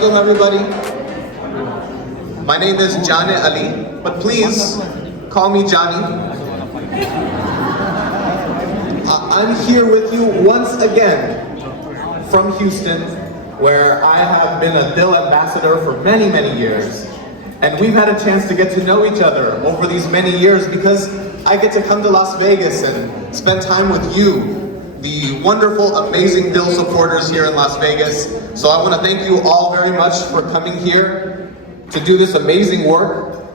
Assalamualaikum everybody. My name is Jane Ali, but please call me Johnny. I'm here with you once again from Houston, where I have been a DIL ambassador for many, many years. And we've had a chance to get to know each other over these many years because I get to come to Las Vegas and spend time with you, the wonderful, amazing DIL supporters here in Las Vegas. So I want to thank you all very much for coming here to do this amazing work.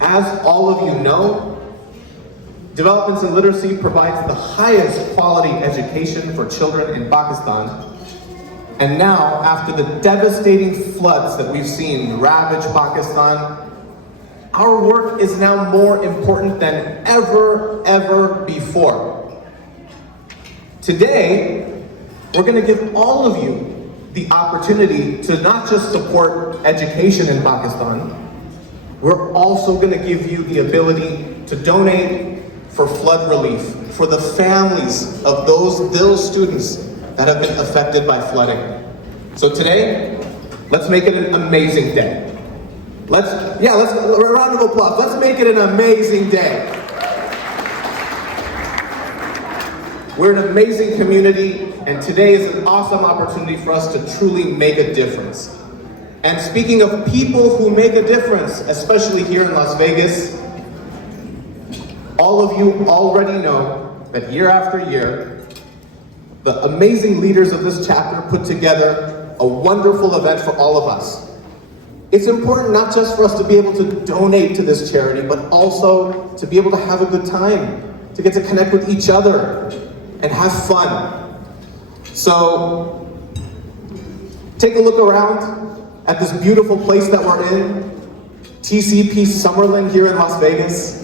As all of you know, Developments in Literacy provides the highest quality education for children in Pakistan. And now, after the devastating floods that we've seen ravage Pakistan, our work is now more important than ever before. Today, we're going to give all of you the opportunity to not just support education in Pakistan, we're also going to give you the ability to donate for flood relief, for the families of those DIL students that have been affected by flooding. So today, let's make it an amazing day. Let's a round of applause. Let's make it an amazing day. We're an amazing community, and today is an awesome opportunity for us to truly make a difference. And speaking of people who make a difference, especially here in Las Vegas, all of you already know that year after year, the amazing leaders of this chapter put together a wonderful event for all of us. It's important not just for us to be able to donate to this charity, but also to be able to have a good time, to get to connect with each other and have fun. So take a look around at this beautiful place that we're in, TPC Summerlin here in Las Vegas.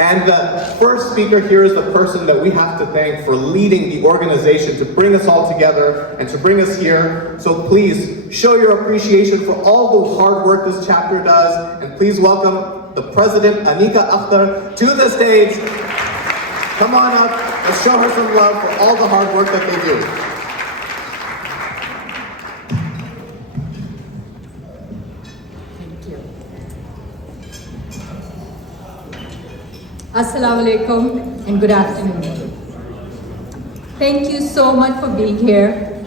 And the first speaker here is the person that we have to thank for leading the organization to bring us all together and to bring us here. So please show your appreciation for all the hard work this chapter does. And please welcome the president, Anika Akhtar, to the stage. Come on up, let's show her some love for all the hard work that they do. Assalamu alaikum and good afternoon. Thank you so much for being here.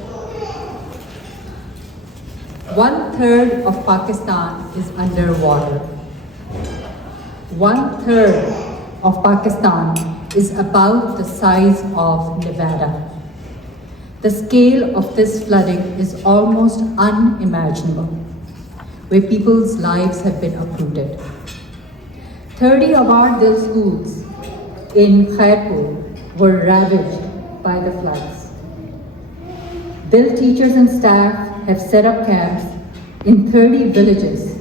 1/3 of Pakistan is underwater. 1/3 of Pakistan is about the size of Nevada. The scale of this flooding is almost unimaginable, where people's lives have been uprooted. 30 of our DIL schools in Khairpur were ravaged by the floods. DIL teachers and staff have set up camps in 30 villages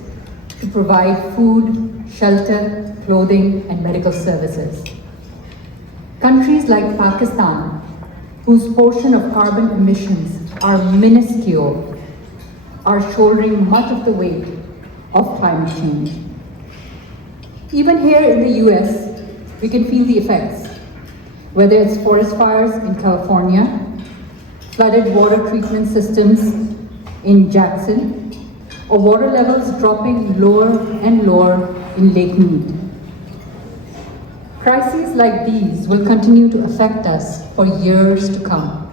to provide food, shelter, clothing, and medical services. Countries like Pakistan, whose portion of carbon emissions are minuscule, are shouldering much of the weight of climate change. Even here in the US, we can feel the effects, whether it's forest fires in California, flooded water treatment systems in Jackson, or water levels dropping lower and lower in Lake Mead. Crises like these will continue to affect us for years to come.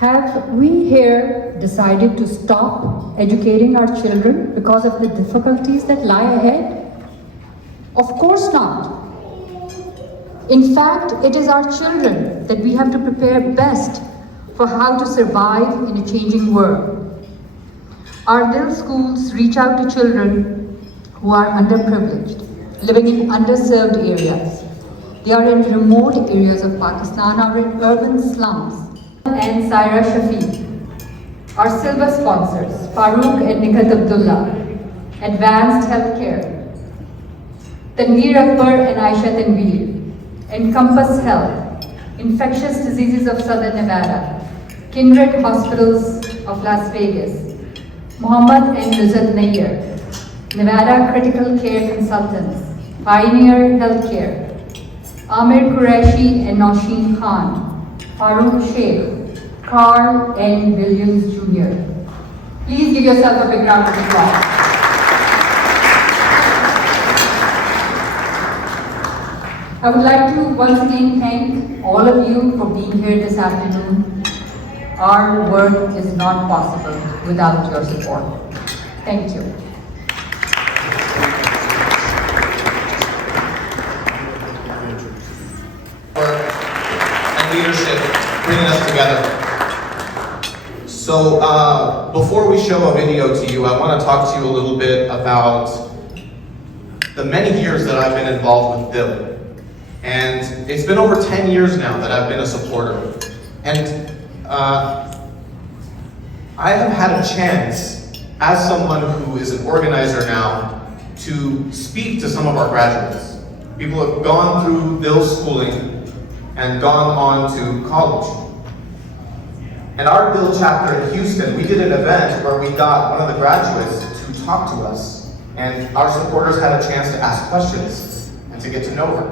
Have we here decided to stop educating our children because of the difficulties that lie ahead? Of course not. In fact, it is our children that we have to prepare best for how to survive in a changing world. Our DIL schools reach out to children who are underprivileged, living in underserved areas. They are in remote areas of Pakistan or in urban slums. And Saira Shafiq, our silver sponsors, Farooq and Nikat Abdullah, Advanced Healthcare, Tanveer Akbar and Aisha Tanveer, Encompass Health, Infectious Diseases of Southern Nevada, Kindred Hospitals of Las Vegas, Muhammad and Nuzat Nair, Nevada Critical Care Consultants, Pioneer Healthcare, Amir Qureshi and Nausheen Khan, Farooq Sheikh, Carl and Williams Jr., Please give yourself a big round of applause. I would like to once again thank all of you for being here this afternoon. Our work is not possible without your support. Thank you. And leadership bringing us together. So before we show a video to you, I want to talk to you a little bit about the many years that I've been involved with DIL. And it's been over 10 years now that I've been a supporter. And I have had a chance, as someone who is an organizer now, to speak to some of our graduates. People have gone through DIL schooling and gone on to college. And our DIL chapter in Houston, we did an event where we got one of the graduates to talk to us. And our supporters had a chance to ask questions and to get to know her.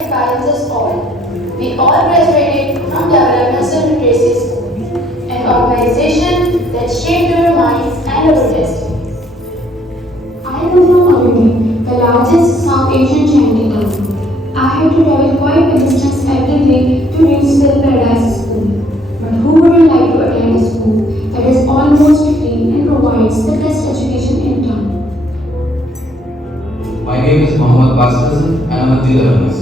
Guides us all. We all graduated from Developmental Literacy School, an organization that shaped our minds and our destinies. I am from Maldives, the largest South Asian chanting town. I had to travel quite a distance every day to reach the Paradise School. But who wouldn't like to attend a school that is almost free and provides the best education in town? My name is Mohammad Basir and I am a DIL alumnus.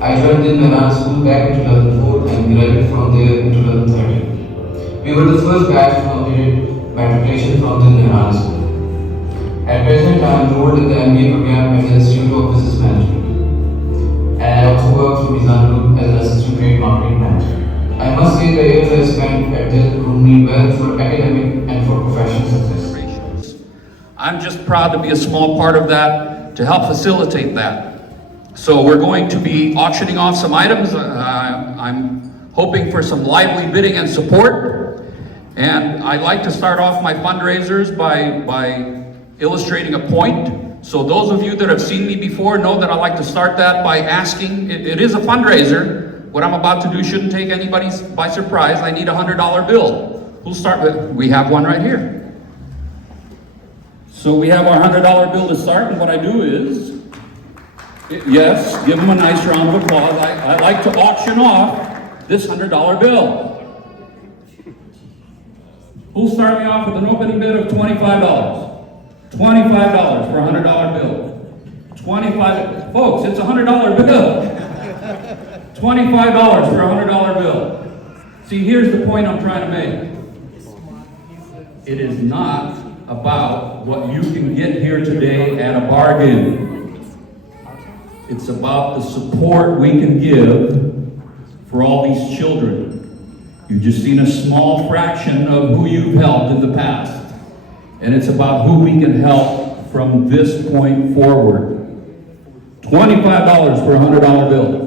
I joined DIL School back in 2004 and graduated from there in 2013. We were the first batch to complete matriculation from DIL School. At present, I am enrolled in the MBA program at the Institute of Business Management. And I also work for Mizan Group as an assistant trade marketing manager. I must say the years I spent at DIL groomed me well for academic and for professional success. I'm just proud to be a small part of that, to help facilitate that. So we're going to be auctioning off some items. I'm hoping for some lively bidding and support. And I'd like to start off my fundraisers by illustrating a point. So those of you that have seen me before know that I like to start that by asking, it is a fundraiser. What I'm about to do shouldn't take anybody by surprise. I need a $100 bill. Who'll start with? We have one right here. So we have our $100 bill to start, and what I do is, yes, give them a nice round of applause. I like to auction off this $100 bill. Who'll start me off with an opening bid of $25? $25 for a $100 bill. 25, folks, it's a $100 bill. $25 for a $100 bill. See, here's the point I'm trying to make. It is not about what you can get here today at a bargain. It's about the support we can give for all these children. You've just seen a small fraction of who you've helped in the past. And it's about who we can help from this point forward. $25 for a $100 bill.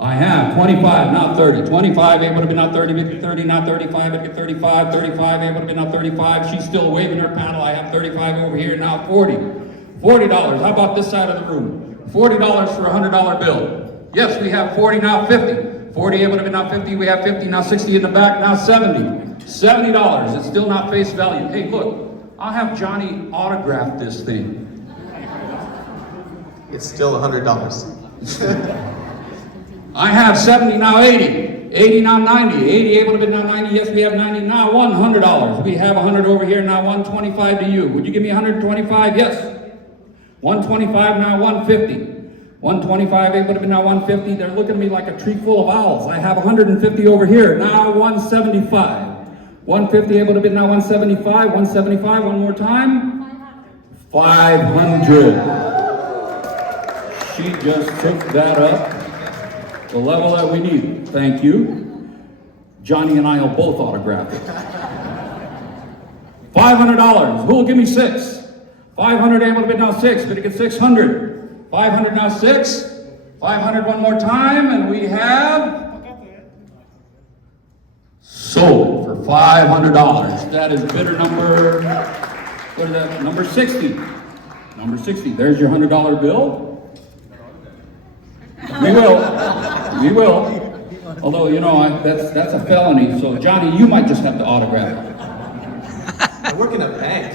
I have 25, not 30. 25, able to be not 30, make it 30, not 35, make it 35, 35, able to be not 35. She's still waving her paddle. I have 35 over here, now 40. $40, how about this side of the room? $40 for a $100 bill. Yes, we have 40, now 50. 40, able to be now 50, we have 50, now 60 in the back, now 70. $70, it's still not face value. Hey, look, I'll have Johnny autograph this thing. It's still $100. I have 70, now 80. 80, now 90. 80, able to bid now 90. Yes, we have 90, now $100. We have 100 over here, now 125 to you. Would you give me 125? Yes. 125, now 150. 125, able to bid now 150. They're looking at me like a tree full of owls. I have 150 over here, now 175. 150, able to bid now 175. 175, one more time. 500. She just took that up. The level that we need. Thank you. Johnny and I will both autograph it. $500. Who will give me 6? 500, able to bid now 6. Bid to get 600. 500 now 6. 500 one more time, and we have sold for $500. That is bidder number, what is that? Number 60. Number 60. There's your $100 bill. We will. Although, you know, that's a felony, so Johnny, you might just have to autograph it. I work in a bank.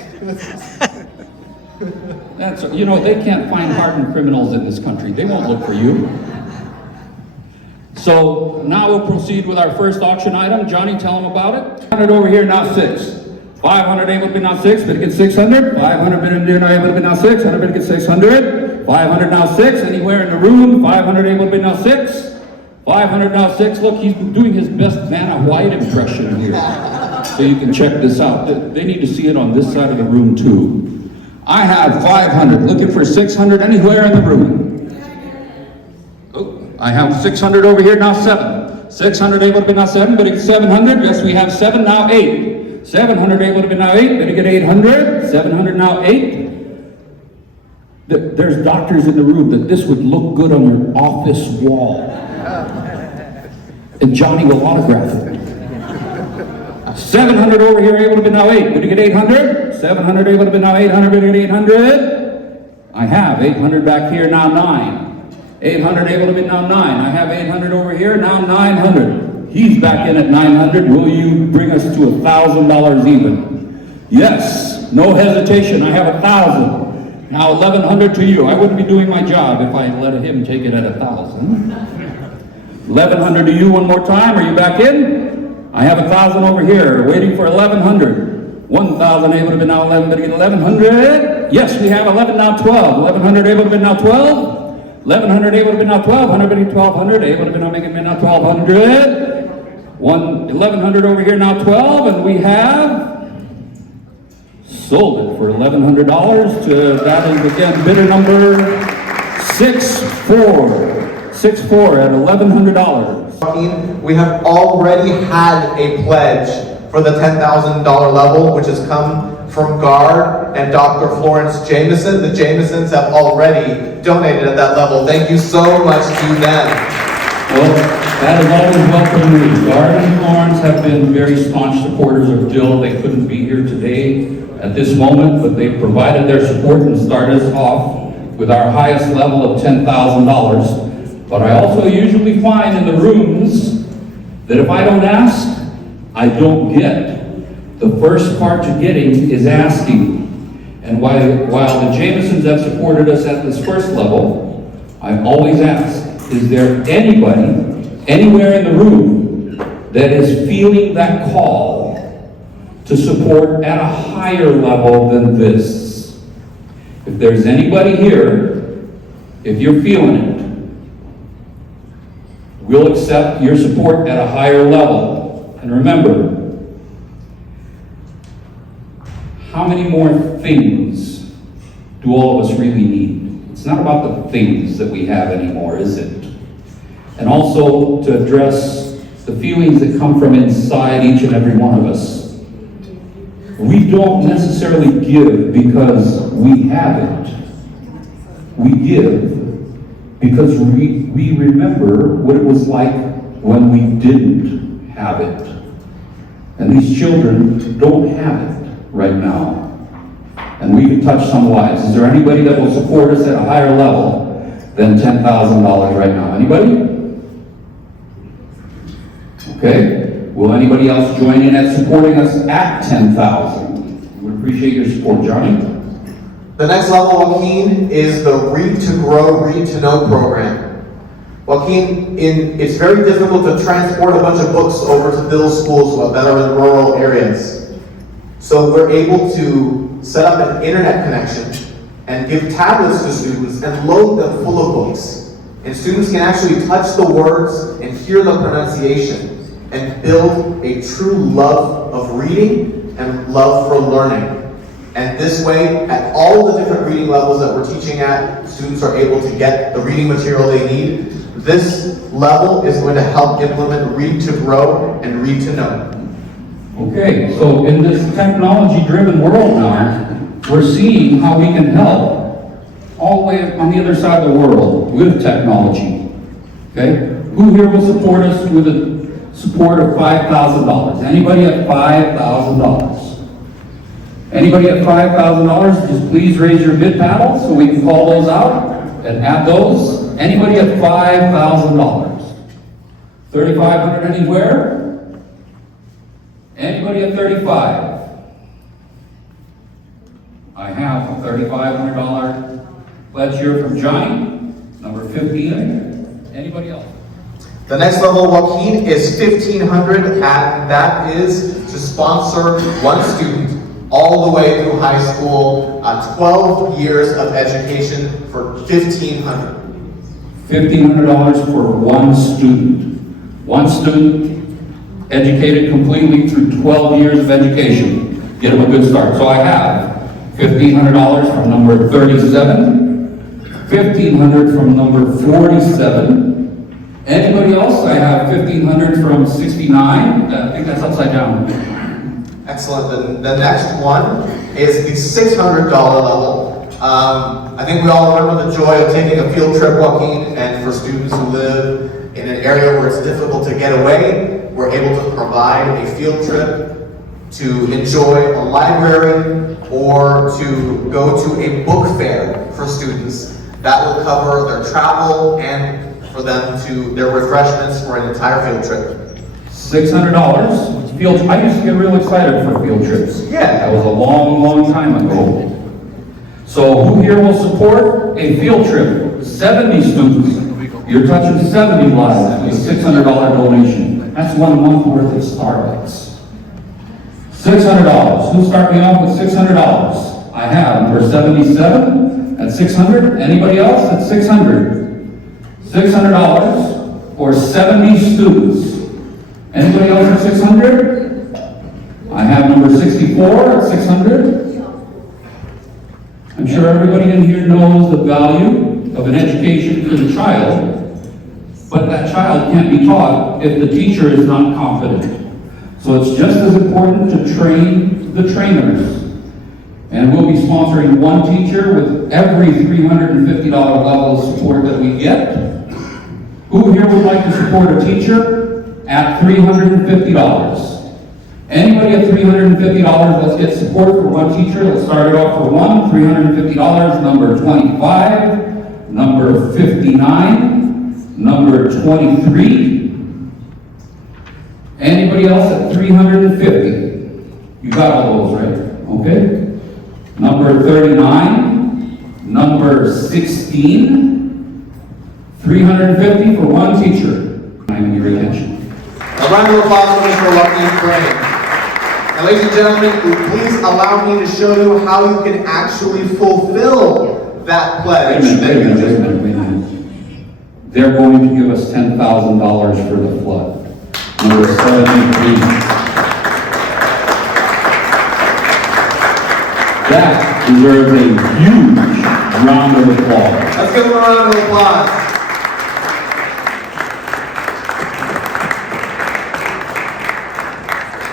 That's, you know, they can't find hardened criminals in this country. They won't look for you. So now we'll proceed with our first auction item. Johnny, tell them about it. 100 over here, now 6. 500 able to be now 6, bid get 600. 500 bid able to be now 6. 100 bid get 600. 500 now 6. Anywhere in the room, 500 able to be now 6. 500 now 6. Look, he's doing his best Vanna White impression here. So you can check this out. They need to see it on this side of the room too. I have 500, looking for 600 anywhere in the room. Oh, I have 600 over here, now 7. 600 able to be now 7, but it's 700. Yes, we have 7, now 8. 700 able to be now 8, better get 800. 700 now 8. There's doctors in the room that this would look good on your office wall. And Johnny will autograph it. 700 over here, able to be now 8. Would you get 800? 700 able to be now 800. Would you get 800? I have 800 back here, now 9. 800 able to be now 9. I have 800 over here, now 900. He's back in at 900. Will you bring us to $1,000 even? Yes, no hesitation. I have 1,000. Now 1,100 to you. I wouldn't be doing my job if I let him take it at 1,000. 1,100 to you one more time. Are you back in? I have 1,000 over here, waiting for 1,100. 1,000 able to be now 11, but get 1,100. Yes, we have 11 now 12. 1,100 able to be now 12. 1,100 able to be now 12. 100 be 1,200 able to be now making me now 1,200. 1,100 over here now 12, and we have sold it for $1,100 to, that is again bidder number 64. 64 at $1,100. We have already had a pledge for the $10,000 level, which has come from GARD and Dr. Florence Jameson. The Jamesons have already donated at that level. Thank you so much to them. Well, that is always welcome news. GARD and Florence have been very staunch supporters of DIL. They couldn't be here today at this moment, but they provided their support and started us off with our highest level of $10,000. But I also usually find in the rooms that if I don't ask, I don't get. The first part to getting is asking. And while the Jamesons have supported us at this first level, I always ask, is there anybody, anywhere in the room, that is feeling that call to support at a higher level than this? If there's anybody here, if you're feeling it, we'll accept your support at a higher level. And remember, how many more things do all of us really need? It's not about the things that we have anymore, is it? And also to address the feelings that come from inside each and every one of us. We don't necessarily give because we have it. We give because we remember what it was like when we didn't have it. And these children don't have it right now. And we can touch some lives. Is there anybody that will support us at a higher level than $10,000 right now? Anybody? Okay. Will anybody else join in at supporting us at $10,000? We appreciate your support, Johnny. The next level, Joaquin, is the Read to Grow, Read to Know program. Joaquin, it's very difficult to transport a bunch of books over to DIL schools that are in rural areas. So we're able to set up an internet connection and give tablets to students and load them full of books. And students can actually touch the words and hear the pronunciation and build a true love of reading and love for learning. And this way, at all the different reading levels that we're teaching at, students are able to get the reading material they need. This level is going to help implement Read to Grow and Read to Know. Okay, so in this technology-driven world now, we're seeing how we can help all the way on the other side of the world with technology. Okay? Who here will support us with a support of $5,000? Anybody at $5,000? Anybody at $5,000, just please raise your bid paddle so we can call those out and add those. Anybody at $5,000? 3,500 anywhere? Anybody at 35? I have a $3,500 pledge here from Johnny, number 15. Anybody else? The next level, Joaquin, is $1,500, and that is to sponsor one student all the way through high school, 12 years of education for $1,500. $1,500 for one student. One student educated completely through 12 years of education. Get them a good start. So I have $1,500 from number 37, $1,500 from number 47. Anybody else? I have $1,500 from 69. I think that's upside down. Excellent. The next one is the $600 level. I think we all remember the joy of taking a field trip, Joaquin, and for students who live in an area where it's difficult to get away, we're able to provide a field trip to enjoy a library or to go to a book fair for students. That will cover their travel and for them to their refreshments for an entire field trip. $600. I used to get real excited for field trips. Yeah. That was a long, long time ago. So who here will support a field trip? 70 students. You're touching 70 lives with a $600 donation. That's 1 month worth of Starbucks. $600. Who'll start me off with $600? I have number 77 at $600. Anybody else at $600? $600 for 70 students. Anybody else at $600? I have number 64 at $600. I'm sure everybody in here knows the value of an education for the child, but that child can't be taught if the teacher is not competent. So it's just as important to train the trainers. And we'll be sponsoring one teacher with every $350 level of support that we get. Who here would like to support a teacher at $350? Anybody at $350, let's get support for one teacher. Let's start it off for one, $350, number 25, number 59, number 23. Anybody else at $350? You got all those, right? Okay. Number 39, number 16, $350 for one teacher. I'm your attention. A round of applause for Mr. Joaquin Crane. Now, ladies and gentlemen, please allow me to show you how you can actually fulfill that pledge. Wait a minute. They're going to give us $10,000 for the flood. Number 73. That deserves a huge round of applause. Let's give them a round of applause.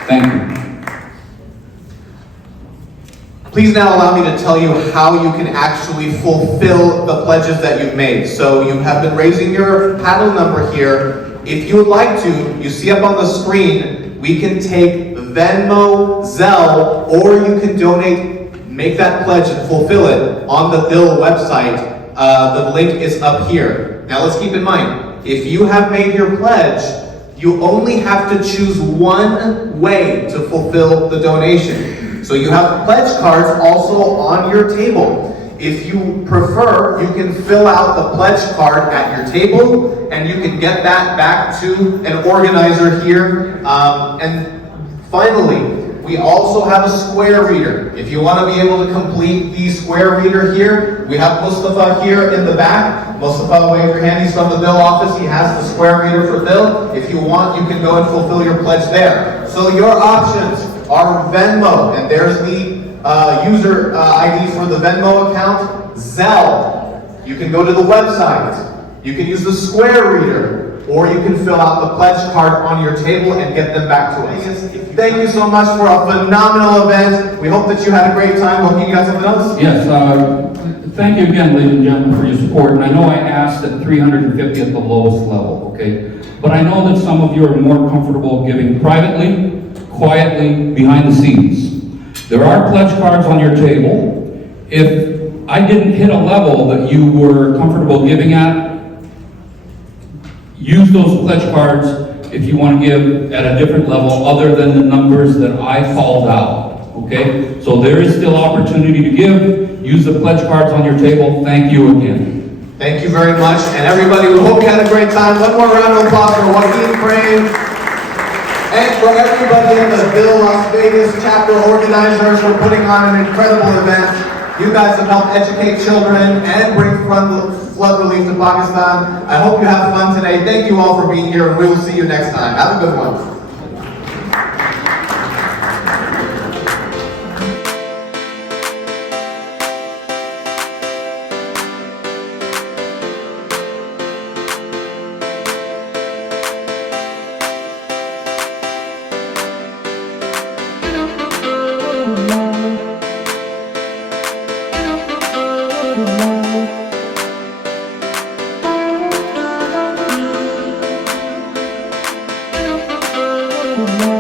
Thank you. Please now allow me to tell you how you can actually fulfill the pledges that you've made. So you have been raising your paddle number here. If you would like to, you see up on the screen, we can take Venmo, Zelle, or you can donate, make that pledge and fulfill it on the DIL website. The link is up here. Now let's keep in mind, if you have made your pledge, you only have to choose one way to fulfill the donation. So you have pledge cards also on your table. If you prefer, you can fill out the pledge card at your table, and you can get that back to an organizer here. And finally, we also have a square reader. If you want to be able to complete the square reader here, we have Mustafa here in the back. Mustafa, wave your hand. He's from the DIL office. He has the square reader for DIL. If you want, you can go and fulfill your pledge there. So your options are Venmo, and there's the user ID for the Venmo account. Zelle. You can go to the website. You can use the square reader, or you can fill out the pledge card on your table and get them back to us. Thank you so much for a phenomenal event. We hope that you had a great time. Joaquin, you got something else? Yes, thank you again, ladies and gentlemen, for your support. And I know I asked at $350 at the lowest level, okay? But I know that some of you are more comfortable giving privately, quietly, behind the scenes. There are pledge cards on your table. If I didn't hit a level that you were comfortable giving at, use those pledge cards if you want to give at a different level other than the numbers that I called out. okay? So there is still opportunity to give. Use the pledge cards on your table. Thank you again. Thank you very much. And everybody, we hope you had a great time. One more round of applause for Joaquin Frame and for everybody in the DIL Las Vegas chapter organizers for putting on an incredible event. You guys have helped educate children and bring flood relief to Pakistan. I hope you have fun today. Thank you all for being here, and we will see you next time. Have a good one. Thank you.